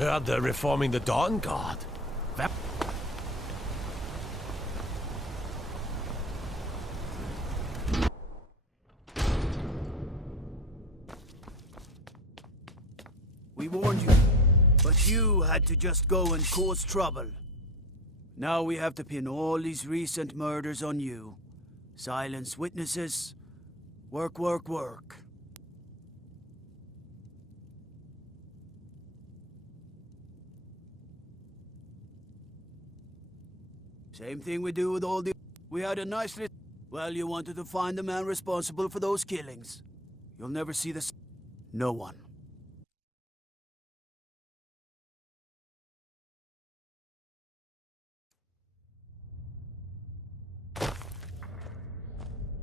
Heard they're reforming the Dawn Guard. We warned you, but you had to just go and cause trouble. Now we have to pin all these recent murders on you. Silence witnesses. Work, work, work. Same thing we do with all the... We had a nice list. Well, you wanted to find the man responsible for those killings. You'll never see this. No one.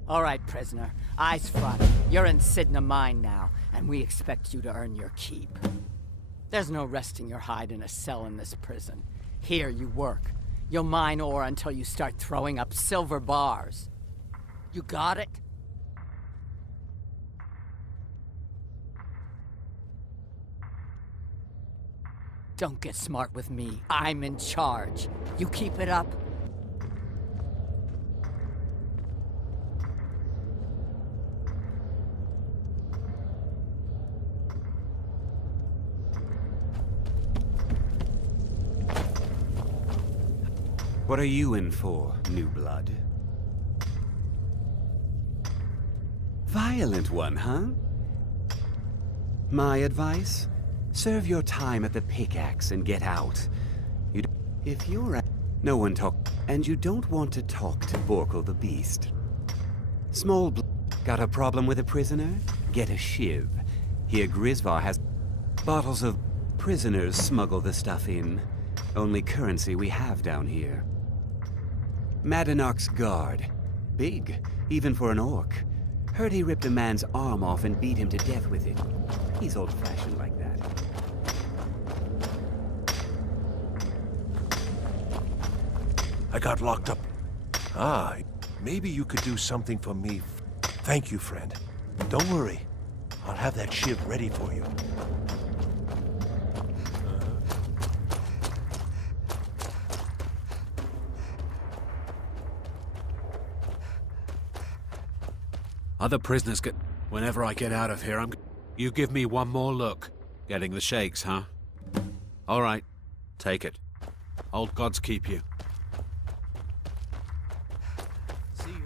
All right, prisoner. Eyes front. You're in Cidhna Mine now, and we expect you to earn your keep. There's no resting your hide in a cell in this prison. Here you work. You'll mine ore until you start throwing up silver bars. You got it? Don't get smart with me. I'm in charge. You keep it up, what are you in for, new blood? Violent one, huh? My advice? Serve your time at the pickaxe and get out. If you're no one talk, and you don't want to talk to Borkle the Beast. Got a problem with a prisoner? Get a shiv. Here Grisvar has bottles of prisoners smuggle the stuff in. Only currency we have down here. Madanach's guard. Big, even for an orc. Heard he ripped a man's arm off and beat him to death with it. He's old-fashioned like that. I got locked up. Ah, maybe you could do something for me. Thank you, friend. Don't worry. I'll have that shiv ready for you. Other prisoners get... Whenever I get out of here, You give me one more look. Getting the shakes, huh? All right. Take it. Old gods keep you. See you.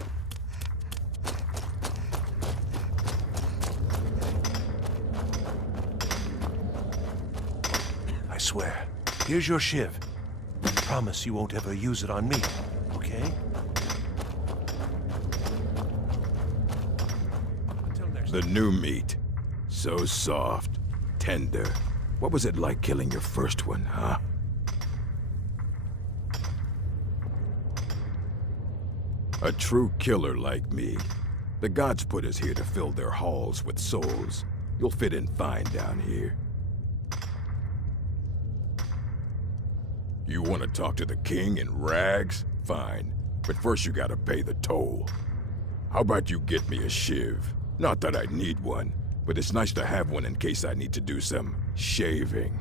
I swear. Here's your shiv. Promise you won't ever use it on me, okay? The new meat. So soft, tender. What was it like killing your first one, huh? A true killer like me. The gods put us here to fill their halls with souls. You'll fit in fine down here. You want to talk to the king in rags? Fine. But first you gotta pay the toll. How about you get me a shiv? Not that I need one, but it's nice to have one in case I need to do some shaving.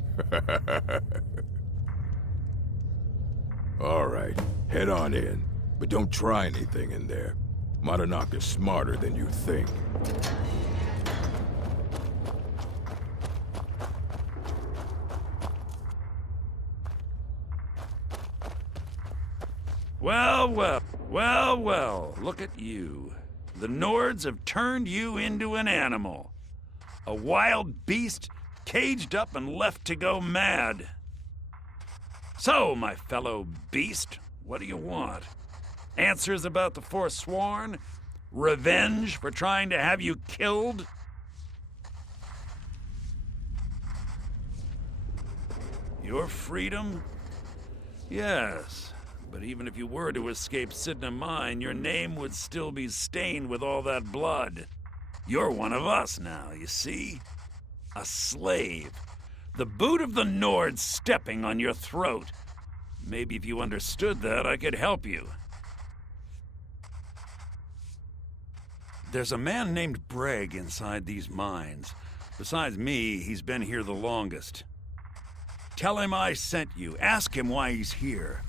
All right, head on in, but don't try anything in there. Madanach is smarter than you think. Well, look at you. The Nords have turned you into an animal. A wild beast, caged up and left to go mad. So, my fellow beast, what do you want? Answers about the Forsworn? Revenge for trying to have you killed? Your freedom? Yes. But even if you were to escape Cidhna Mine, your name would still be stained with all that blood. You're one of us now, you see? A slave. The boot of the Nords stepping on your throat. Maybe if you understood that, I could help you. There's a man named Breg inside these mines. Besides me, he's been here the longest. Tell him I sent you. Ask him why he's here.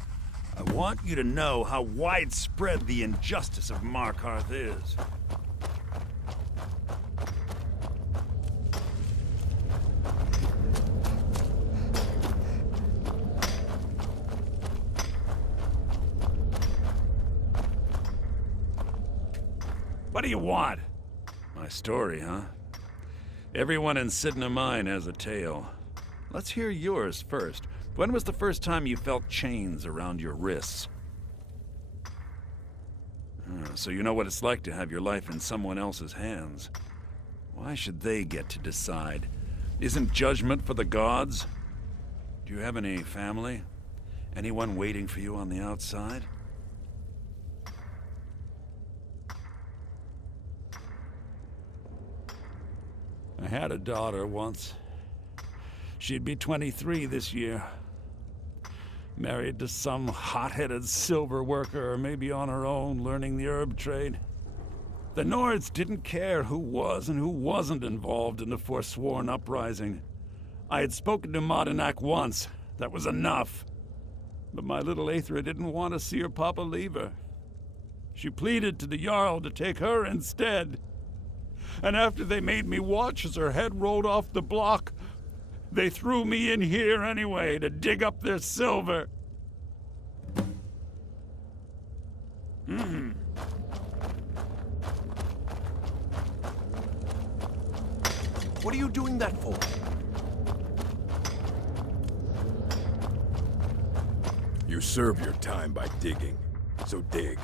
I want you to know how widespread the injustice of Markarth is. What do you want? My story, huh? Everyone in Cidhna Mine has a tale. Let's hear yours first. When was the first time you felt chains around your wrists? So you know what it's like to have your life in someone else's hands. Why should they get to decide? Isn't judgment for the gods? Do you have any family? Anyone waiting for you on the outside? I had a daughter once. She'd be 23 this year. Married to some hot-headed silver worker, or maybe on her own, learning the herb trade. The Nords didn't care who was and who wasn't involved in the Forsworn uprising. I had spoken to Modinak once. That was enough. But my little Aethra didn't want to see her papa leave her. She pleaded to the Jarl to take her instead. And after they made me watch as her head rolled off the block, they threw me in here anyway to dig up their silver. What are you doing that for? You serve your time by digging, so dig.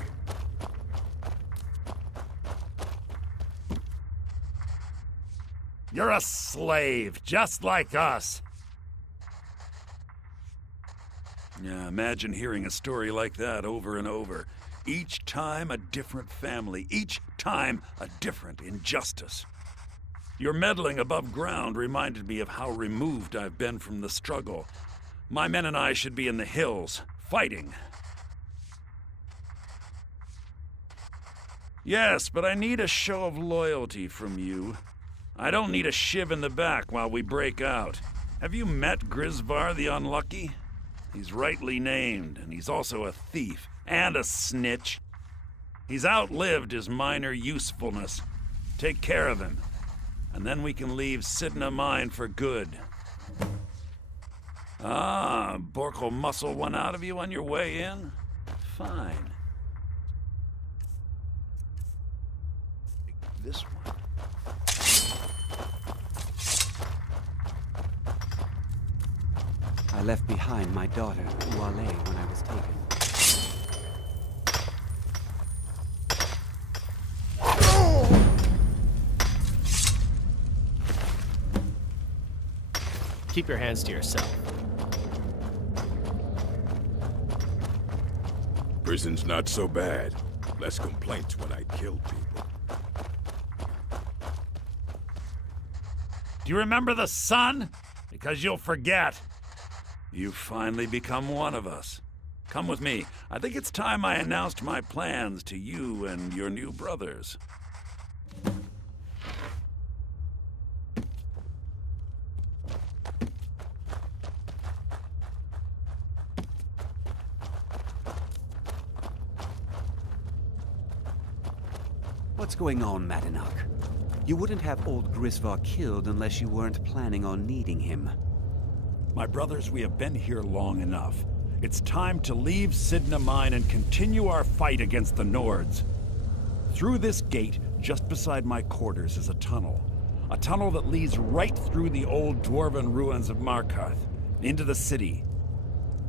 You're a slave, just like us. Yeah, imagine hearing a story like that over and over. Each time a different family, each time a different injustice. Your meddling above ground reminded me of how removed I've been from the struggle. My men and I should be in the hills, fighting. Yes, but I need a show of loyalty from you. I don't need a shiv in the back while we break out. Have you met Grisvar the Unlucky? He's rightly named, and he's also a thief and a snitch. He's outlived his minor usefulness. Take care of him, and then we can leave Cidhna Mine for good. Ah, Bork will muscle one out of you on your way in? Fine. This one. I left behind my daughter, Wale, when I was taken. Keep your hands to yourself. Prison's not so bad. Less complaints when I kill people. Do you remember the sun? Because you'll forget. You've finally become one of us. Come with me. I think it's time I announced my plans to you and your new brothers. What's going on, Madinak? You wouldn't have old Grisvar killed unless you weren't planning on needing him. My brothers, we have been here long enough. It's time to leave Cidhna Mine and continue our fight against the Nords. Through this gate, just beside my quarters, is a tunnel. A tunnel that leads right through the old dwarven ruins of Markarth, into the city.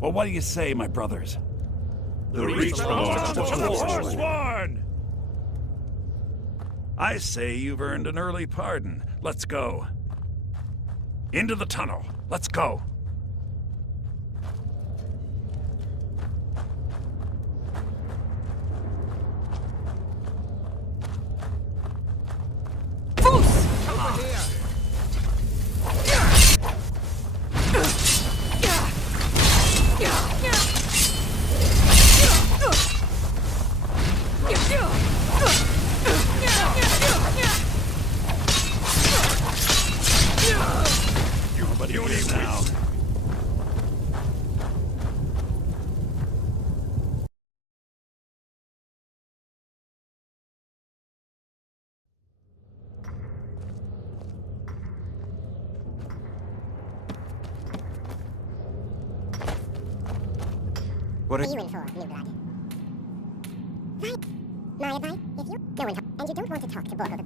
Well, what do you say, my brothers? The Reach belongs to the Forsworn! I say you've earned an early pardon. Let's go. Into the tunnel. Let's go. Nobody here now. What are you in for, new blood? Right. My advice, if you go and talk, and you don't want to talk to Borgo the...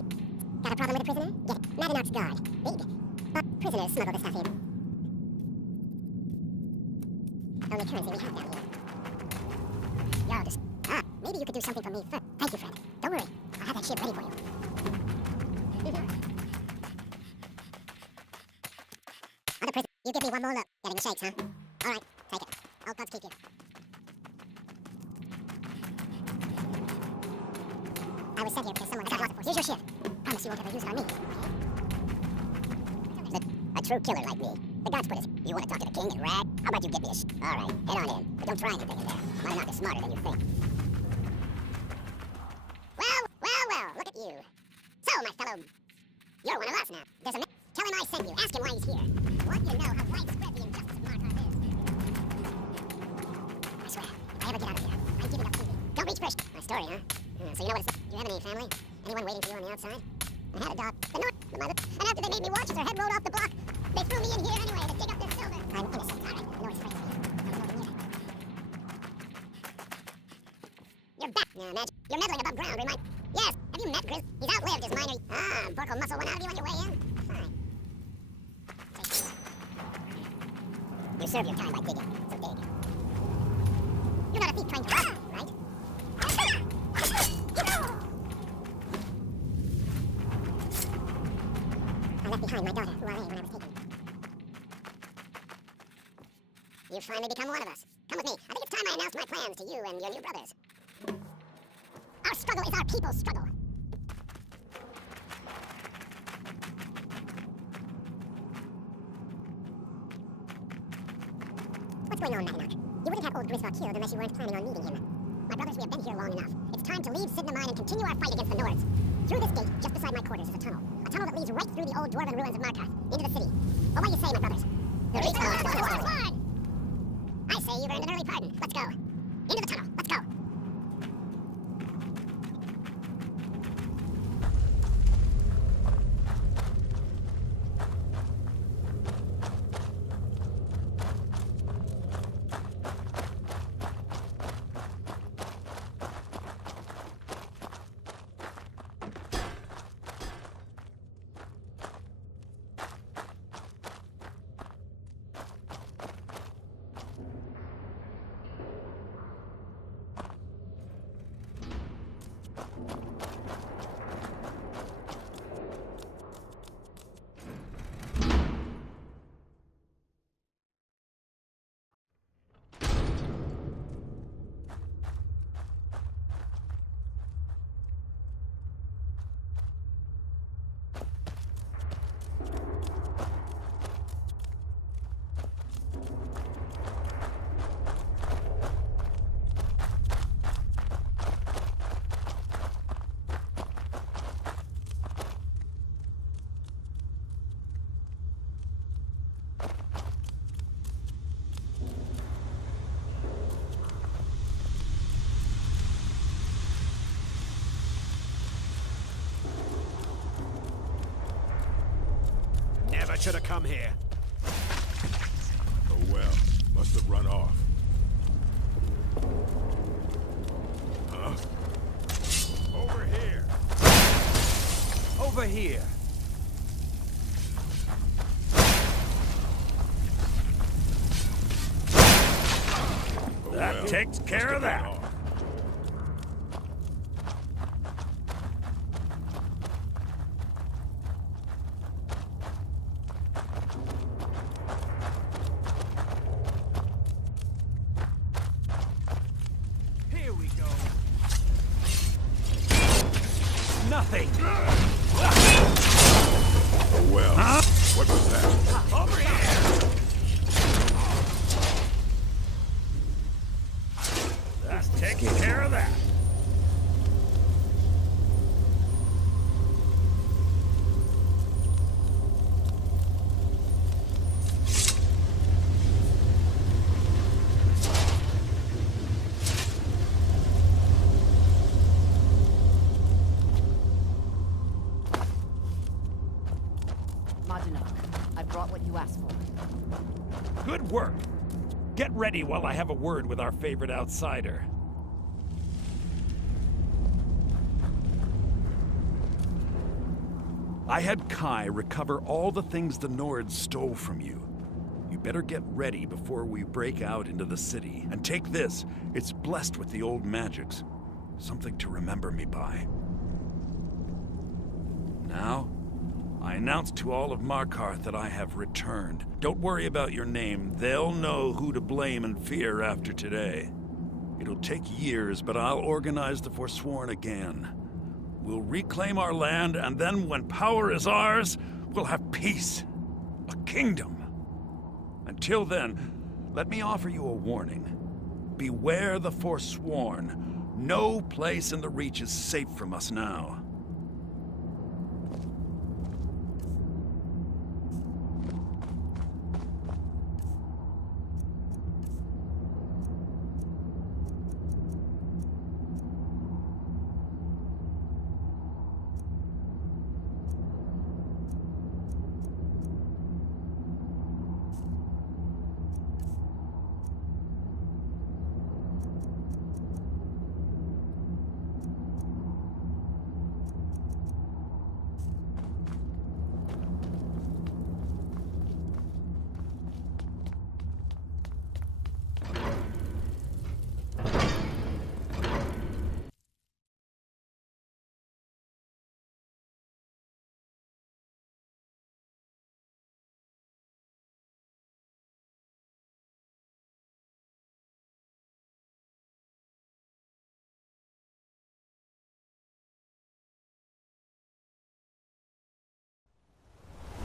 Got a problem with a prisoner? Get it. Madinark's guard. Big. But prisoners smuggle the stuff in. Only currency we have down here. Yo, just... maybe you could do something for me first. Thank you, friend. Don't worry. I'll have that ship ready for you. Other prisoner, you give me one more look. Getting the shakes, huh? All right, take it. I'll Gods keep you. I was sent here because someone got lost. Here's your ship. Promise you won't ever use it on me, okay? A true killer like me. The gods put us. You want to talk to the king and rag? How about you give me a All right, head on in. But don't try anything in there. Madinark is smarter than you think. Well, look at you. So, my fellow... You're one of us now. There's a man. Tell him I sent you. Ask him why he's here. I want you to know how widespread the injustice of Markarth is. I swear, if I ever get out of here, I'm giving up TV. Don't reach first. My story, huh? So you know what it's like? Do you have any family? Anyone waiting for you on the outside? I had a dog. The North, the mother. And after they made me watch as her head rolled off the block, they threw me in here anyway to dig up their silver. I'm innocent, all right? I know it's crazy. Don't know near that. You're back now, Madge. You're meddling above ground, remind... Yes, have you met Grizz? He's outlived his minor... Borko muscle one out of you on your way in? Fine. Take it. You serve your time by digging, so dig. You're not a thief trying to... right? I left behind my daughter, who I when I was taken. You've finally become one of us. Come with me. I think it's time I announced my plans to you and your new brothers. Our struggle is our people's struggle. What's going on, Madinark? You wouldn't have old Grisvar killed unless you weren't planning on meeting him. My brothers, we have been here long enough. It's time to leave Cidhna Mine and continue our fight against the Nords. Through this gate, just beside my quarters, is a tunnel. A tunnel that leads right through the old dwarven ruins of Markarth, into the city. Well, what do you say, my brothers? The reach the Lord! I say you've earned an early pardon. Let's go. Into the tunnel. Let's go. Never should have come here. Oh well, must have run off. Huh? Over here. Over here. Oh, That well, takes must care have of that. run off. Here we go. Nothing. Oh well. Huh? What was that? Over here. That takes care of that. Madinark, I brought what you asked for. Good work. Get ready while I have a word with our favorite outsider. I had Kai recover all the things the Nords stole from you. You better get ready before we break out into the city. And take this, it's blessed with the old magics. Something to remember me by. Now, I announce to all of Markarth that I have returned. Don't worry about your name. They'll know who to blame and fear after today. It'll take years, but I'll organize the Forsworn again. We'll reclaim our land, and then when power is ours, we'll have peace. A kingdom. Until then, let me offer you a warning. Beware the Forsworn. No place in the Reach is safe from us now.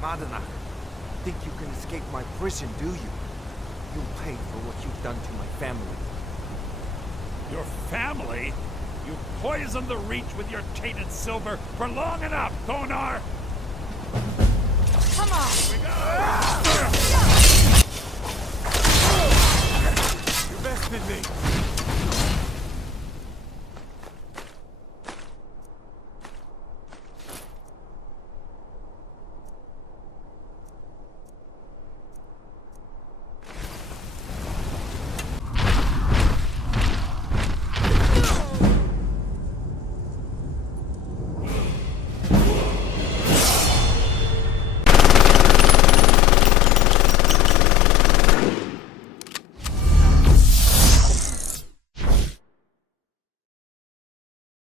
Madana, think you can escape my prison, do you? You'll pay for what you've done to my family. Your family? You poisoned the Reach with your tainted silver for long enough, Thonar! Come on! You bested me!